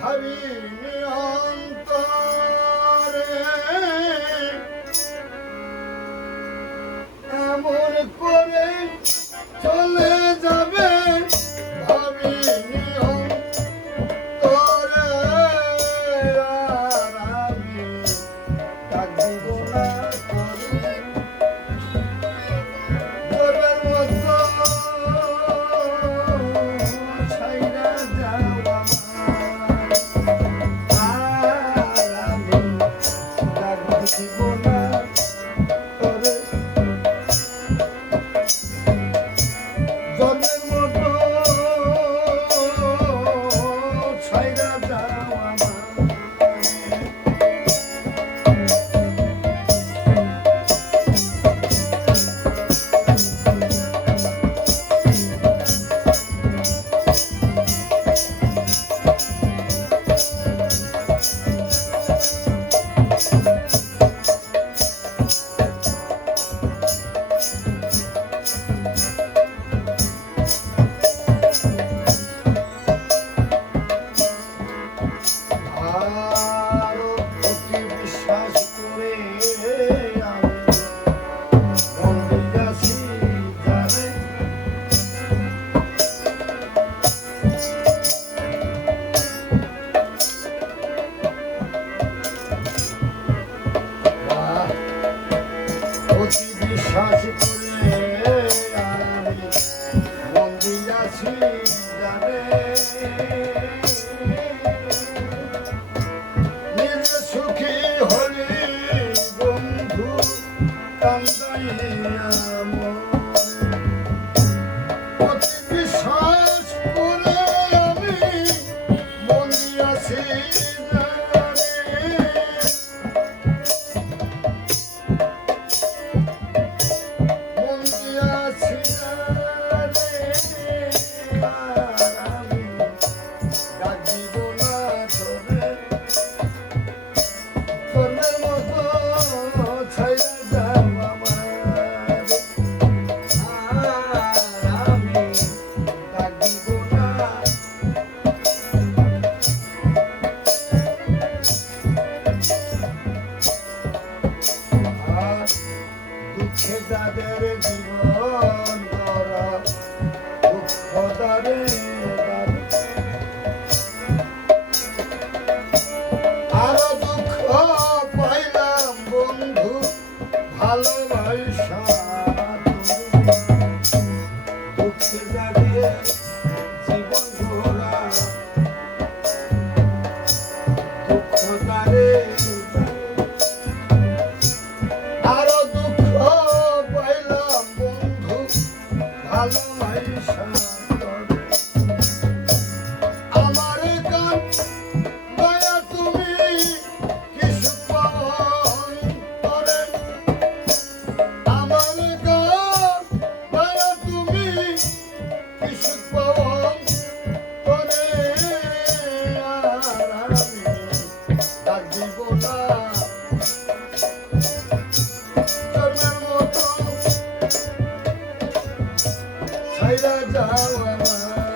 ভাবিনি অন্তরে এমন করে চলে যাবে ভাবিনি অন্তরে আর আমি ডাক দিব না তোরে বিশ্বাস করে আমি মন দিয়াছি জানে নিজে সুখী হলি বন্ধু কান্দাইয়া অতি বিশ্বাস করে আমি মন দিয়াছি যাদের জীবন করা দুঃখ তারে আরো দুঃখ পাইলাম বন্ধু ভালোবাসা দুঃখে যাদের জীবন করা দুঃখ তারে আমার গান দয়া তুমি কিছু করে আমার গান দয়া তুমি কিছু করে ডাক দিব না ছাইরা যাও আমার